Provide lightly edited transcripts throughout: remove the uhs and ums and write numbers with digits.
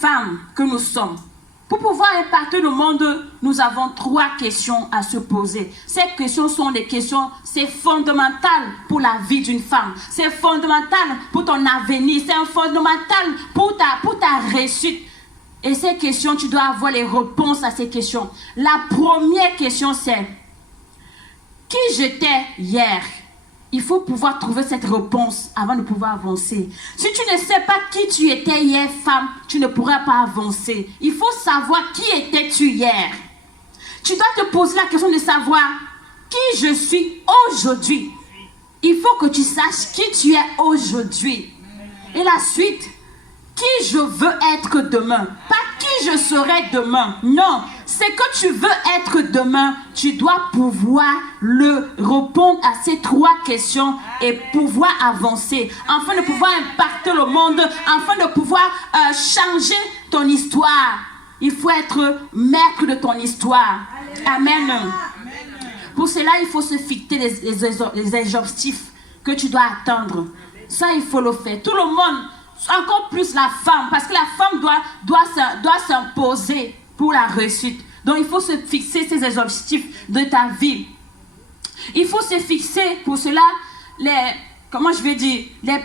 femmes que nous sommes, pour pouvoir impacter le monde, nous avons 3 questions à se poser. Ces questions sont des questions, c'est fondamental pour la vie d'une femme. C'est fondamental pour ton avenir. C'est fondamental pour ta réussite. Et ces questions, tu dois avoir les réponses à ces questions. La première question, c'est qui j'étais hier? Il faut pouvoir trouver cette réponse avant de pouvoir avancer. Si tu ne sais pas qui tu étais hier, femme, tu ne pourras pas avancer. Il faut savoir qui étais-tu hier. Tu dois te poser la question de savoir qui je suis aujourd'hui. Il faut que tu saches qui tu es aujourd'hui. Et la suite, qui je veux être demain. Pas qui je serai demain. Non, c'est que tu veux être demain. Tu dois pouvoir répondre à ces 3 questions et pouvoir avancer. Afin de pouvoir impacter le monde. Afin de pouvoir changer ton histoire. Il faut être maître de ton histoire. Amen. Pour cela, il faut se fixer les objectifs que tu dois atteindre. Ça, il faut le faire. Tout le monde... Encore plus la femme, parce que la femme doit s'imposer pour la réussite. Donc il faut se fixer ces objectifs de ta vie. Il faut se fixer pour cela les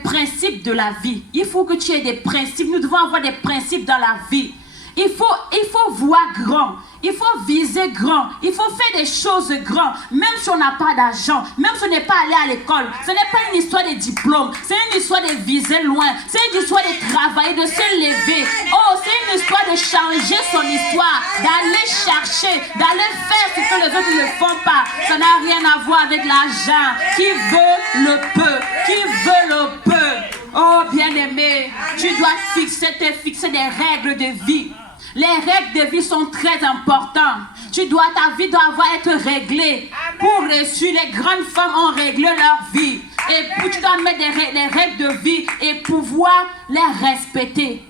principes de la vie. Il faut que tu aies des principes. Nous devons avoir des principes dans la vie. Il faut voir grand. Il faut viser grand. Il faut faire des choses grandes. Même si on n'a pas d'argent. Même si on n'est pas allé à l'école. Ce n'est pas une histoire de diplôme. C'est une histoire de viser loin. C'est une histoire de travailler, de se lever. Oh, c'est une histoire de changer son histoire. D'aller chercher. D'aller faire ce que les autres ne font pas. Ça n'a rien à voir avec l'argent. Qui veut le peut. Qui veut le peut. Oh, bien-aimé. Tu dois fixer des règles de vie. Les règles de vie sont très importantes. Ta vie doit être réglée. Pour réussir, les grandes femmes ont réglé leur vie. Et puis tu dois mettre des règles de vie et pouvoir les respecter.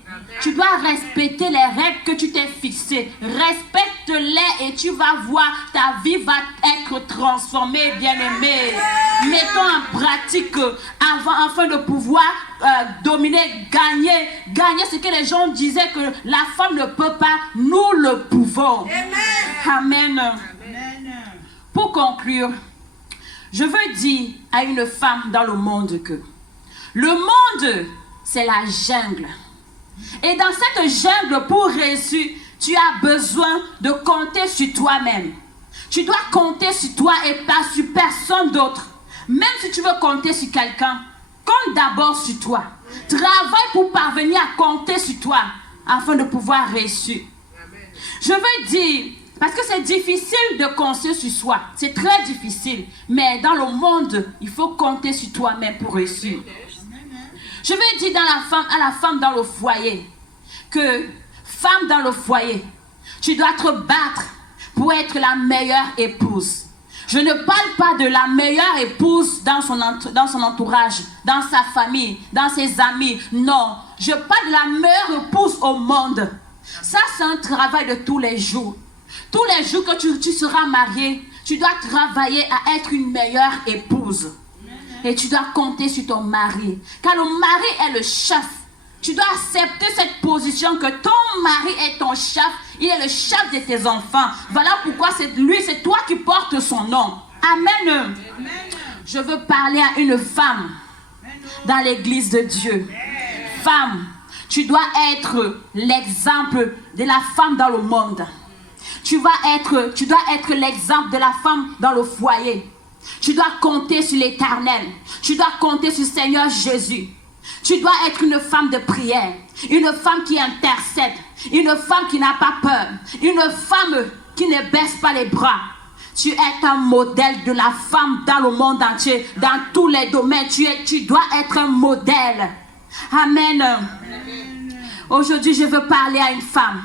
Tu dois respecter les règles que tu t'es fixées. Respecte-les et tu vas voir, ta vie va être transformée, bien-aimée. Mettons en pratique afin de pouvoir dominer, gagner ce que les gens disaient que la femme ne peut pas. Nous le pouvons. Amen. Amen. Pour conclure, je veux dire à une femme dans le monde que le monde, c'est la jungle. Et dans cette jungle, pour réussir, tu as besoin de compter sur toi-même. Tu dois compter sur toi et pas sur personne d'autre. Même si tu veux compter sur quelqu'un, compte d'abord sur toi. Travaille pour parvenir à compter sur toi afin de pouvoir réussir. Je veux dire, parce que c'est difficile de compter sur soi. C'est très difficile. Mais dans le monde, il faut compter sur toi-même pour réussir. Je veux dire à la femme dans le foyer, que femme dans le foyer, tu dois te battre pour être la meilleure épouse. Je ne parle pas de la meilleure épouse dans son entourage, dans sa famille, dans ses amis. Non, je parle de la meilleure épouse au monde. Ça, c'est un travail de tous les jours. Tous les jours que tu seras marié, tu dois travailler à être une meilleure épouse. Et tu dois compter sur ton mari. Car le mari est le chef. Tu dois accepter cette position que ton mari est ton chef. Il est le chef de tes enfants. Voilà pourquoi c'est toi qui portes son nom. Amen. Amen. Je veux parler à une femme dans l'église de Dieu. Femme, tu dois être l'exemple de la femme dans le monde. Tu dois être l'exemple de la femme dans le foyer. Tu dois compter sur l'Éternel. Tu dois compter sur le Seigneur Jésus. Tu dois être une femme de prière. Une femme qui intercède. Une femme qui n'a pas peur. Une femme qui ne baisse pas les bras. Tu es un modèle de la femme dans le monde entier. Dans tous les domaines. Tu dois être un modèle. Amen. Aujourd'hui, je veux parler à une femme.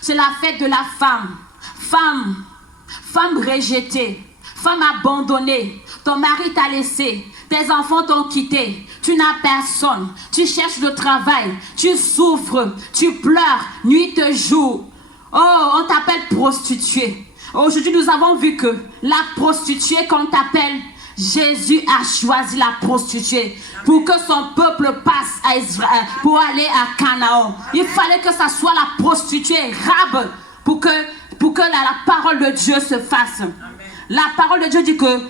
C'est la fête de la femme. Femme rejetée. Femme abandonnée, ton mari t'a laissé, tes enfants t'ont quitté, tu n'as personne, tu cherches le travail, tu souffres, tu pleures, nuit et jour. Oh, on t'appelle prostituée. Aujourd'hui, nous avons vu que la prostituée qu'on t'appelle, Jésus a choisi la prostituée pour que son peuple passe à Israël, pour aller à Canaan. Il fallait que ça soit la prostituée Rahab pour que la parole de Dieu se fasse. La parole de Dieu dit que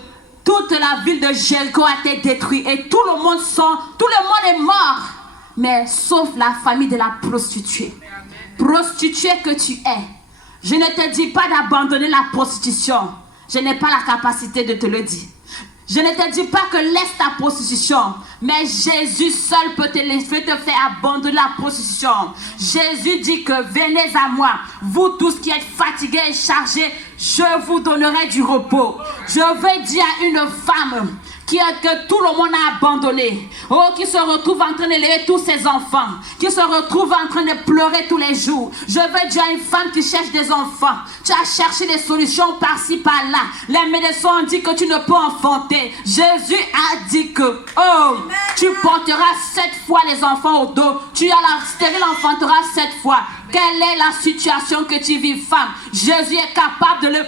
toute la ville de Jéricho a été détruite et tout le monde est mort, mais sauf la famille de la prostituée. Prostituée que tu es, je ne te dis pas d'abandonner la prostitution. Je n'ai pas la capacité de te le dire. Je ne te dis pas que laisse ta prostitution, mais Jésus seul peut te faire abandonner la prostitution. Jésus dit que venez à moi, vous tous qui êtes fatigués et chargés, je vous donnerai du repos. Je veux dire à une femme que tout le monde a abandonné, qui se retrouve en train d'élever tous ses enfants, qui se retrouve en train de pleurer tous les jours. Je veux dire à une femme qui cherche des enfants, tu as cherché des solutions par-ci par-là, les médecins ont dit que tu ne peux enfanter. Jésus a dit que tu porteras 7 fois les enfants au dos, tu as la stérile enfanteras 7 fois. Quelle est la situation que tu vis, femme? Jésus est capable de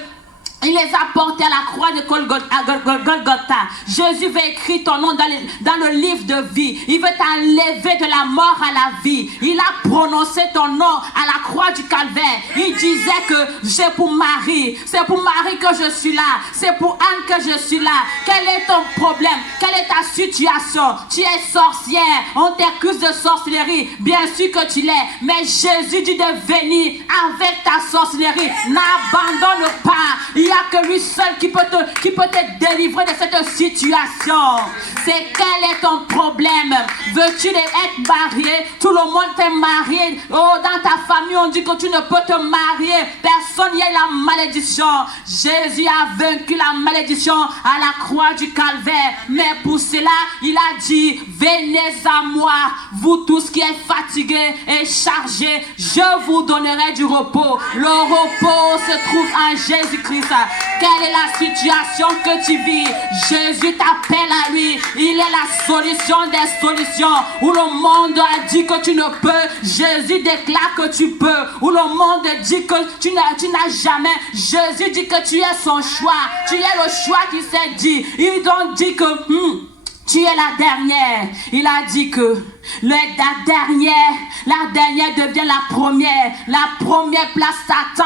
il les a portés à la croix de Golgotha. Jésus veut écrire ton nom dans le livre de vie. Il veut t'enlever de la mort à la vie. Il a prononcé ton nom à la croix du Calvaire. Il disait que c'est pour Marie. C'est pour Marie que je suis là. C'est pour Anne que je suis là. Quel est ton problème? Quelle est ta situation? Tu es sorcière. On t'accuse de sorcellerie. Bien sûr que tu l'es. Mais Jésus dit de venir avec ta sorcellerie. N'abandonne pas. Il n'y a que lui seul qui peut te délivrer de cette situation. C'est quel est ton problème? Veux-tu être marié? Tout le monde t'est marié. Dans ta famille, on dit que tu ne peux te marier. Personne n'y a la malédiction. Jésus a vaincu la malédiction à la croix du Calvaire. Mais pour cela, il a dit, venez à moi, vous tous qui êtes fatigués et chargés, je vous donnerai du repos. Le repos se trouve en Jésus-Christ. Quelle est la situation que tu vis? Jésus t'appelle à lui. Il est la solution des solutions. Où le monde a dit que tu ne peux, Jésus déclare que tu peux. Où le monde dit que tu n'as jamais, Jésus dit que tu es son choix. Tu es le choix qui s'est dit. Ils ont dit que tu es la dernière. Il a dit que la dernière devient la première. La première place t'attend.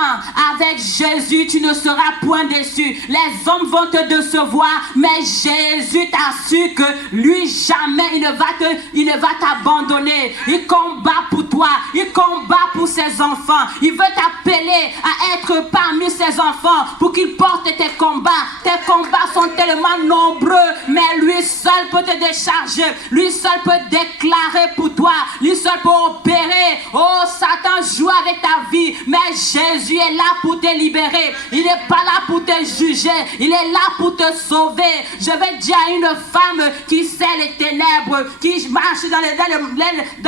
Avec Jésus, tu ne seras point déçu. Les hommes vont te décevoir, mais Jésus t'assure que lui, jamais il ne va t'abandonner. Il combat pour toi. Il combat pour ses enfants. Il veut t'appeler à être parmi ses enfants pour qu'il porte tes combats. Tes combats sont tellement nombreux, mais lui seul peut te décharger. Lui seul peut déclarer pour toi. Lui seul peut opérer. Oh, Satan joue avec ta vie, mais Jésus est là pour te libérer. Il n'est pas là pour te juger. Il est là pour te sauver. Je vais dire à une femme qui sait les ténèbres, qui marche dans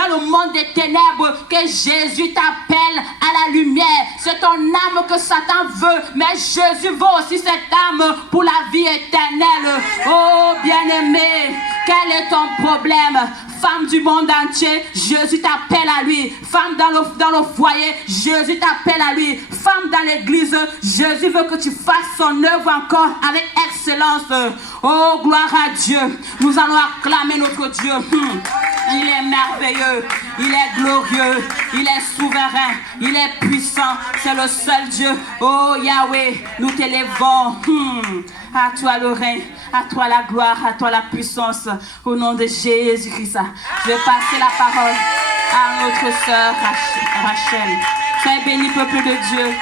le monde des ténèbres, que Jésus t'appelle à la lumière. C'est ton âme que Satan veut, mais Jésus veut aussi cette âme pour la vie éternelle. Oh, bien-aimé, quel est ton problème? Femme du monde entier, Jésus t'appelle à lui. Femme dans le foyer, Jésus t'appelle à lui. Femme dans l'église, Jésus veut que tu fasses son œuvre encore avec excellence. Oh, gloire à Dieu. Nous allons acclamer notre Dieu. Il est merveilleux, il est glorieux, il est souverain, il est puissant. C'est le seul Dieu. Oh, Yahweh, nous t'élèvons. À toi le règne, à toi la gloire, à toi la puissance. Au nom de Jésus-Christ. Je vais passer la parole à notre sœur Rachel. Soyez bénis, peuple de Dieu.